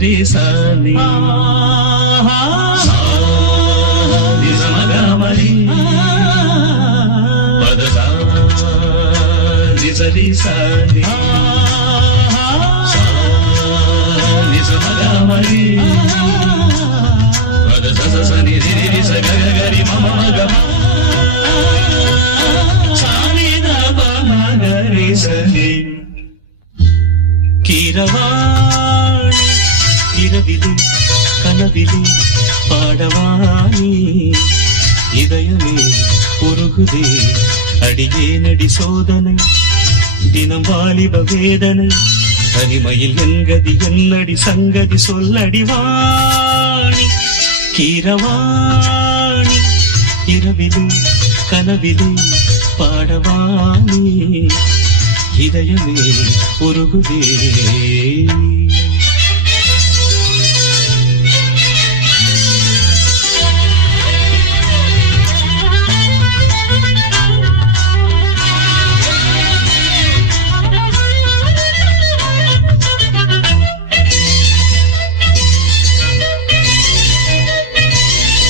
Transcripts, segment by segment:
சரி சாமி மகமரி பதசா சரி சாமி மகமரி பதச சனி ரி சகரி மம மகம சாமி தப மகரி சனி கீரவாணி இரவிலே கனவிலே பாடவாணி இதயமே உருகுதே அடியே நடி சோதனை தினம் வாலிப வேதனை தனிமையில் என்கதி என்னடி சங்கதி சொல்லடி வாணி கீரவாணி இரவிலே கனவிலே பாடவாணி இதயமே உருகுதே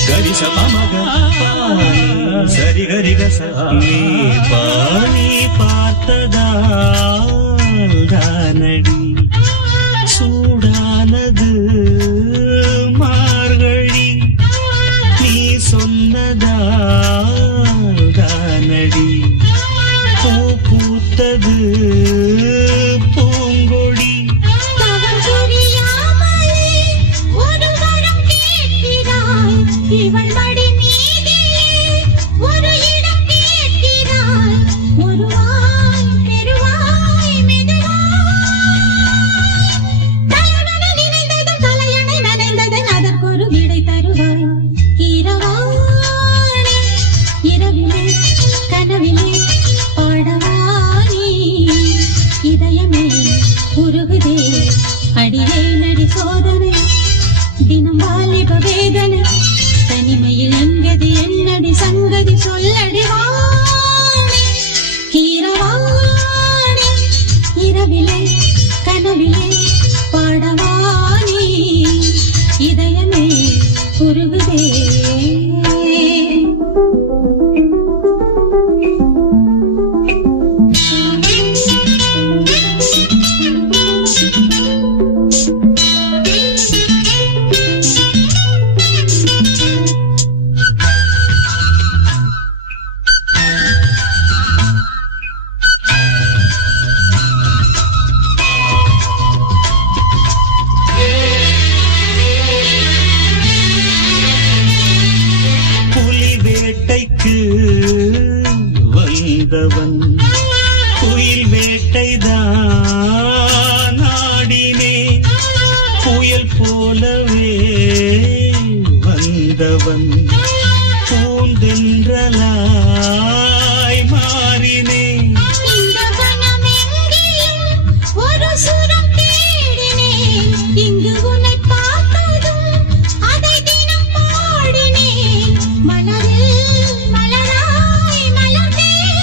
கரிச பமக சரி கரிக நீ பாணி பார்த்ததானடி சூடானது மார்கழி நீ சொன்னதானடி பூ பூத்தது பூங்கொடி இவள் மடி மீதிலே ஒரு இடம் கேட்கிறாள் ஒருவாய் பெருவாய் மெதுவாய் தலைவனை நினைந்ததும் தலையணை நனைந்ததை அதற்கொரு விடை தருவாய் கீரவாணி இரவிலே கனவிலே பாடவாணி இதயமே உருகுதே அடியே நடி சோதனை தினம் வாலிப வேதனை தனிமையில் எங்கதி என்னடி சங்கதி சொல்லடி வாணி கீரவாணி இரவிலே கனவிலே பாடவாணி இதயமே உருகுதே வந்தவன் குயில் வேட்டைதான் ஆடினே புயல் போலவே வந்தவன் பூந்தென்றலாய் மாறினே இங்கு உன்னை பார்த்ததும் அதை தினம் பாடினேன் மலரில் மலராய் மலர்ந்தேன்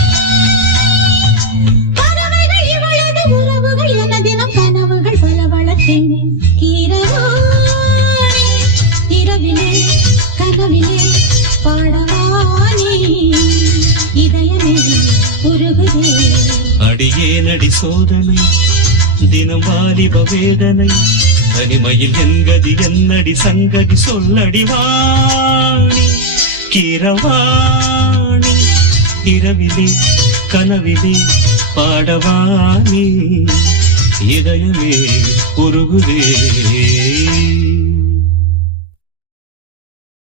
பறவைகள் இவளது உறவுகள் என தினம் கனவுகள் பல வளர்த்தேன் கீரவாணி இரவிலே கனவிலே பாடவாணி இதயமே உருகுதே அடியே நடி சோதனை தினம் வாலிப வேதனை தனிமையில் என்கதி என்னடி சங்கதி சொல்லடி வாணி கீரவாணி இரவிலே கனவிலே பாடவாணி இதயமே உருகுதே